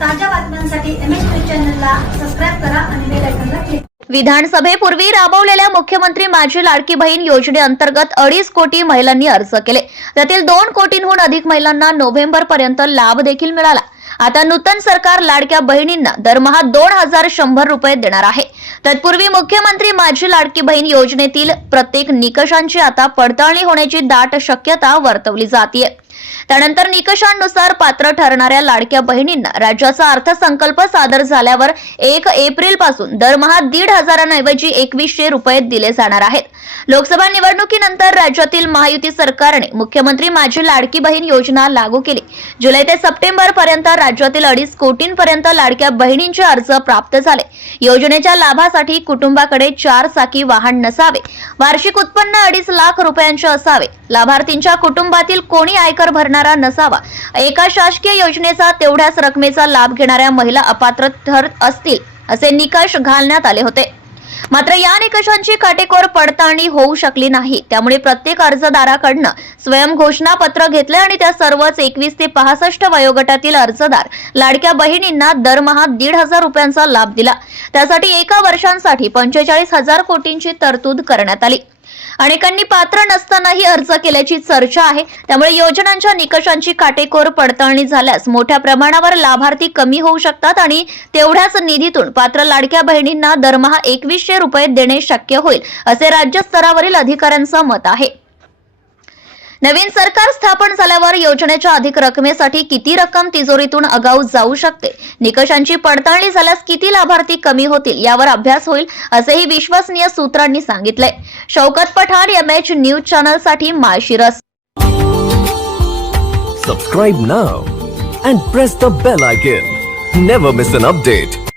ताज्या बातम्यांसाठी MH news चॅनलला सबस्क्राईब करा आणि बेल आयकॉनला क्लिक विधानसभेपूर्वी राबवलेल्या मुख्यमंत्री माझी लाडकी बहीण योजनेअंतर्गत अडीच कोटी महिलांनी अर्ज केले. त्यातील दोन कोटींहून अधिक महिलांना नोव्हेंबर पर्यंत लाभ देखील मिळाला. आता नूतन सरकार लाडक्या बहिणींना दरमहा दोन हजार शंभर रुपये देणार आहे. तत्पूर्वी मुख्यमंत्री माझी लाडकी बहीण योजनेतील प्रत्येक निकषांची आता पडताळणी होण्याची दाट शक्यता वर्तवली जाते त्यानंतर निकषांनुसार पात्र ठरणाऱ्या लाडक्या बहिणींना राज्याचा अर्थसंकल्प सादर झाल्यावर एक एप्रिलपासून दरमहा दीड हजारांऐवजी एकवीसशे रुपये दिले जाणार आहेत. लोकसभा निवडणुकीनंतर राज्यातील महायुती सरकारने मुख्यमंत्री माझी लाडकी बहीण योजना लागू केली. जुलै ते सप्टेंबर पर्यंत राज्यातील अडीच कोटींपर्यंत लाडक्या बहिणींचे अर्ज प्राप्त झाले. योजनेच्या लाभासाठी कुटुंबाकडे चार चाकी वाहन नसावे. वार्षिक उत्पन्न अडीच लाख रुपयांचे असावे. लाभार्थींच्या कुटुंबातील कोणी आयकर भरणारा नसावा. एका शासकीय योजनेचा तेवढ्याच रकमेचा लाभ घेणाऱ्या महिला अपात्र ठरत असतील असे निकष घालण्यात आले होते. मात्र या निकषांची काटेकोर पडताळणी होऊ शकली नाही. त्यामुळे प्रत्येक अर्जदाराकडनं स्वयं घोषणापत्र घेतले आणि त्या सर्वच एकवीस ते पासष्ट वयोगटातील अर्जदार लाडक्या बहिणींना दरमहा दीड हजार रुपयांचा लाभ दिला. त्यासाठी एका वर्षांसाठी पंचेचाळीस हजार कोटींची तरतूद करण्यात आली. अनेकांनी पात्र नसतानाही अर्ज केल्याची चर्चा आहे. त्यामुळे योजनांच्या निकषांची काटेकोर पडताळणी झाल्यास मोठ्या प्रमाणावर लाभार्थी कमी होऊ शकतात आणि तेवढ्याच निधीतून पात्र लाडक्या बहिणींना दरमहा एकवीसशे रुपये देणे शक्य होईल असे राज्य स्तरावरील अधिकाऱ्यांचं मत आहे. नवीन सरकार स्थापन झाल्यावर योजनेच्या अधिक रकमेसाठी किती रक्कम तिजोरीतून आगाऊ जाऊ शकते? निकषांची पडताळणी झाल्यास किती लाभार्थी कमी होतील यावर अभ्यास होईल असेही विश्वसनीय सूत्रांनी सांगितलंय. Shaukat Pathan M H news चॅनलसाठी Malshiras. Subscribe now and press the bell icon never miss an update